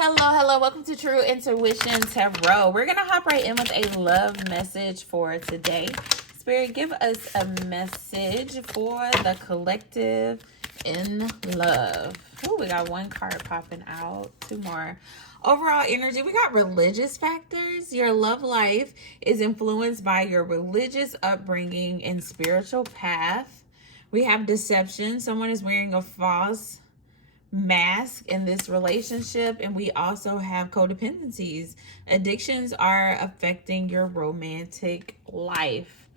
Hello. Welcome to True Intuition Tarot. We're going to hop right in with a love message for today. Spirit, give us a message for the collective in love. Ooh, we got one card popping out, two more. Overall energy, we got religious factors. Your love life is influenced by your religious upbringing and spiritual path. We have deception. Someone is wearing a false mask in this relationship, and we also have codependencies. Addictions are affecting your romantic life.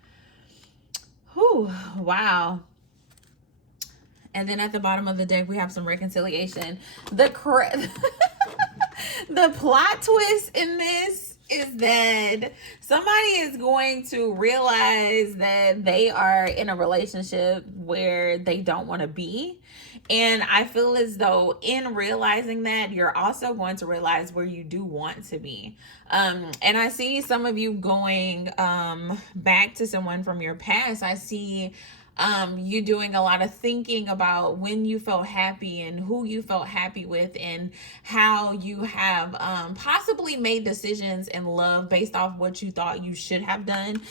Whew, wow. And then at the bottom of the deck, we have some reconciliation. The the plot twist in this is that somebody is going to realize that they are in a relationship where they don't want to be. And I feel as though in realizing that, you're also going to realize where you do want to be. And I see some of you going back to someone from your past. I see you doing a lot of thinking about when you felt happy and who you felt happy with, and how you have possibly made decisions in love based off what you thought you should have done.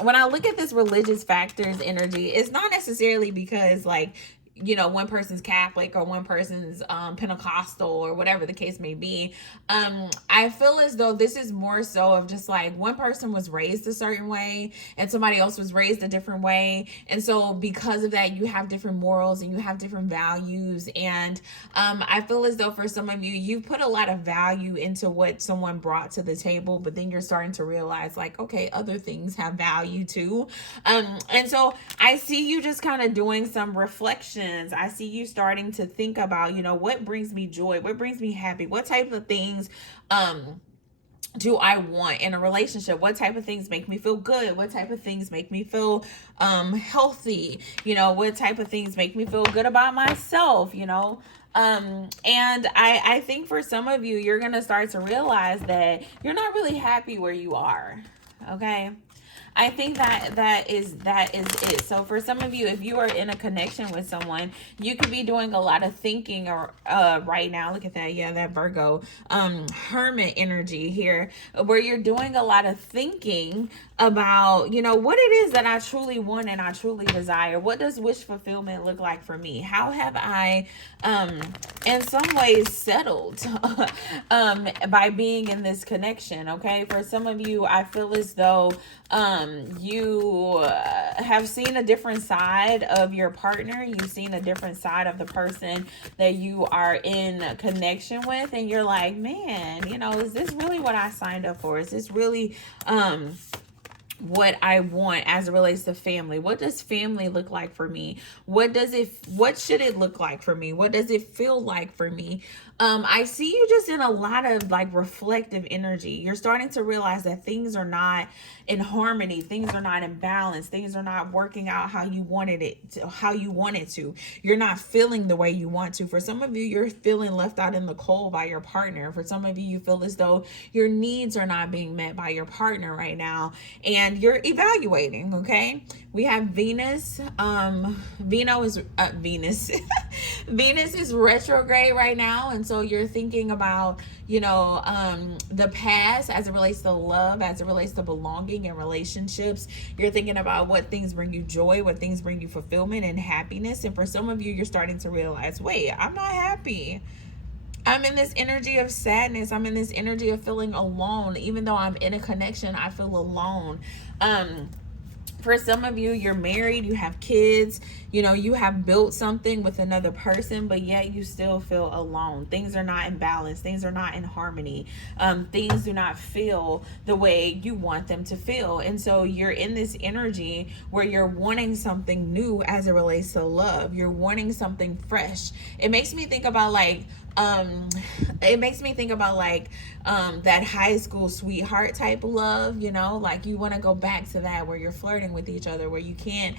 When I look at this religious factors energy, it's not necessarily because like, you know, one person's Catholic or one person's Pentecostal or whatever the case may be. I feel as though this is more so of just like one person was raised a certain way and somebody else was raised a different way. And so because of that, you have different morals and you have different values. And I feel as though for some of you, you put a lot of value into what someone brought to the table, but then you're starting to realize like, okay, other things have value too. And so I see you just kind of doing some reflection. I see you starting to think about, you know, what brings me joy? What brings me happy? What type of things do I want in a relationship? What type of things make me feel good? What type of things make me feel healthy? You know, what type of things make me feel good about myself, you know? And I think for some of you, you're going to start to realize that you're not really happy where you are. Okay. I think that is it. So for some of you, if you are in a connection with someone, you could be doing a lot of thinking or right now. Look at that. Yeah, that Virgo hermit energy here, where you're doing a lot of thinking about, you know, what it is that I truly want and I truly desire. What does wish fulfillment look like for me? How have I in some ways settled by being in this connection? Okay, for some of you, I feel as though you have seen a different side of your partner. You've seen a different side of the person that you are in connection with, and you're like, man, you know, is this really what I signed up for? Is this really what I want as it relates to family? What does family look like for me? What should it look like for me? What does it feel like for me? I see you just in a lot of like reflective energy. You're starting to realize that things are not in harmony. Things are not in balance. Things are not working out how you wanted it to, how you wanted to. You're not feeling the way you want to. For some of you, you're feeling left out in the cold by your partner. For some of you, you feel as though your needs are not being met by your partner right now, and you're evaluating. Okay, we have Venus. Venus is retrograde right now, and so you're thinking about, you know, the past as it relates to love, as it relates to belonging and relationships. You're thinking about what things bring you joy, what things bring you fulfillment and happiness. And for some of you, you're starting to realize, wait, I'm not happy. I'm in this energy of sadness. I'm in this energy of feeling alone. Even though I'm in a connection, I feel alone. For some of you, you're married, you have kids, you know, you have built something with another person, but yet you still feel alone. Things are not in balance. Things are not in harmony. Things do not feel the way you want them to feel. And so you're in this energy where you're wanting something new as it relates to love. You're wanting something fresh. It makes me think about like, that high school sweetheart type of love, you know, like you want to go back to that, where you're flirting with each other, where you can't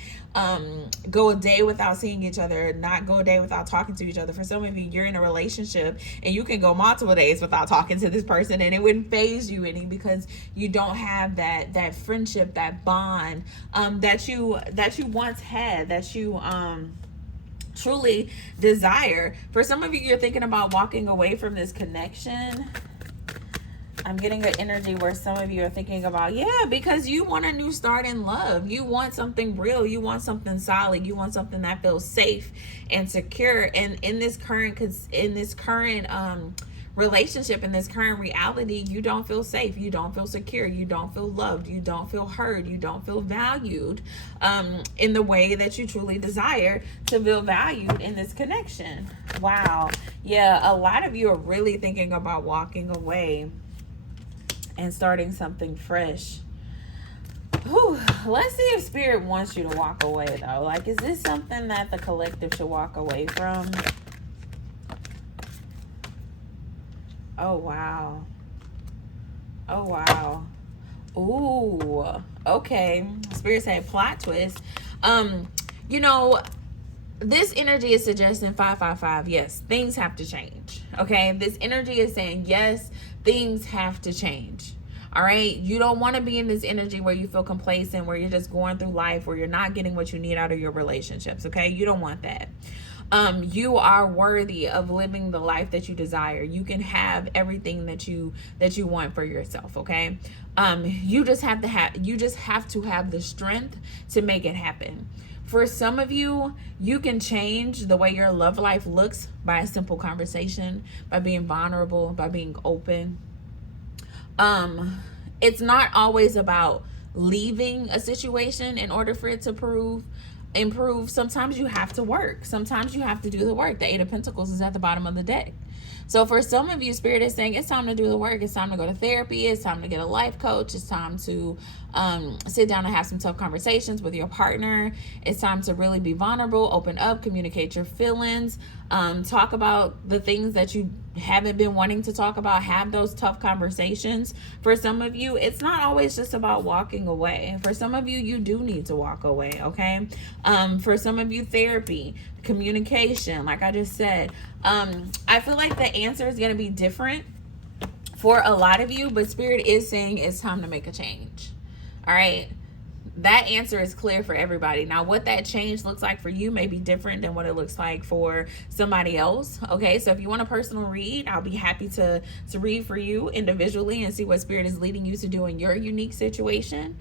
go a day without seeing each other, not go a day without talking to each other. For some of you, you're in a relationship and you can go multiple days without talking to this person and it wouldn't faze you any, because you don't have that friendship, that bond that you once had, that you truly desire. For some of you, you're thinking about walking away from this connection. I'm getting an energy where some of you are thinking about, yeah, because you want a new start in love. You want something real. You want something solid. You want something that feels safe and secure. And in this current relationship, in this current reality, you don't feel safe. You don't feel secure. You don't feel loved. You don't feel heard. You don't feel valued in the way that you truly desire to feel valued in this connection. Wow. Yeah, a lot of you are really thinking about walking away and starting something fresh. Whew. Let's see if Spirit wants you to walk away, though. Like, is this something that the collective should walk away from? Oh, wow. Oh, wow. Ooh. Okay. Spirit said plot twist. You know, this energy is suggesting 555. Yes, things have to change. Okay. This energy is saying, yes, things have to change. All right. You don't want to be in this energy where you feel complacent, where you're just going through life, where you're not getting what you need out of your relationships. Okay. You don't want that. You are worthy of living the life that you desire. You can have everything that you want for yourself. Okay. You just have to have the strength to make it happen. For some of you, you can change the way your love life looks by a simple conversation, by being vulnerable, by being open. It's not always about leaving a situation in order for it to improve. Sometimes you have to work. Sometimes you have to do the work. The Eight of Pentacles is at the bottom of the deck. So for some of you, Spirit is saying it's time to do the work. It's time to go to therapy. It's time to get a life coach. It's time to sit down and have some tough conversations with your partner. It's time to really be vulnerable, open up, communicate your feelings, talk about the things that you haven't been wanting to talk about. Have those tough conversations. For some of you, it's not always just about walking away. For some of you, you do need to walk away. Okay. For some of you, therapy, communication, like I just said. I feel like the answer is going to be different for a lot of you, but Spirit is saying it's time to make a change. All right. That answer is clear for everybody. Now, what that change looks like for you may be different than what it looks like for somebody else. Okay, so if you want a personal read, I'll be happy to read for you individually and see what Spirit is leading you to do in your unique situation.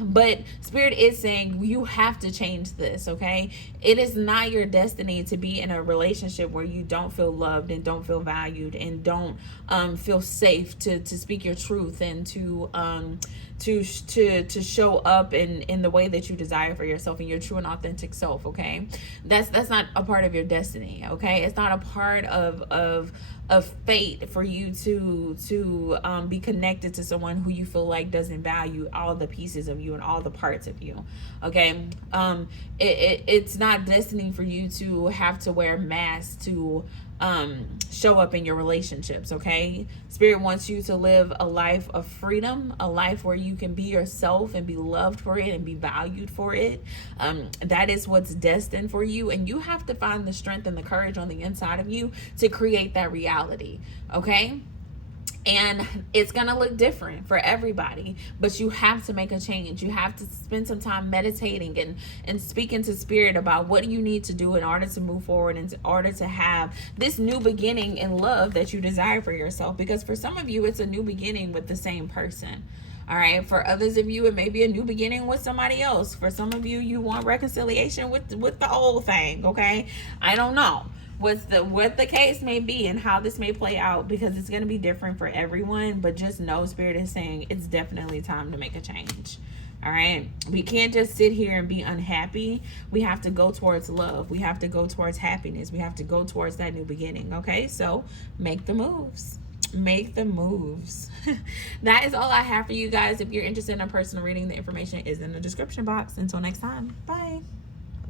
But Spirit is saying you have to change this, okay? It is not your destiny to be in a relationship where you don't feel loved and don't feel valued and don't feel safe to speak your truth and to show up in the way that you desire for yourself and your true and authentic self. Okay, that's not a part of your destiny. Okay, it's not a part of fate for you to be connected to someone who you feel like doesn't value all the pieces of you and all the parts of you. Okay, it's not destiny for you to have to wear masks to show up in your relationships. Okay, Spirit wants you to live a life of freedom, a life where you can be yourself and be loved for it and be valued for it. That is what's destined for you, and you have to find the strength and the courage on the inside of you to create that reality. Okay, and it's going to look different for everybody, but you have to make a change. You have to spend some time meditating and speaking to Spirit about what you need to do in order to move forward, in order to have this new beginning in love that you desire for yourself. Because for some of you, it's a new beginning with the same person. All right. For others of you, it may be a new beginning with somebody else. For some of you, you want reconciliation with the old thing. Okay. I don't know what the case may be and how this may play out, because it's going to be different for everyone. But just know Spirit is saying it's definitely time to make a change. All right. We can't just sit here and be unhappy. We have to go towards love. We have to go towards happiness. We have to go towards that new beginning. Okay. So make the moves. Make the moves. That is all I have for you guys. If you're interested in a personal reading, the information is in the description box. Until next time. Bye.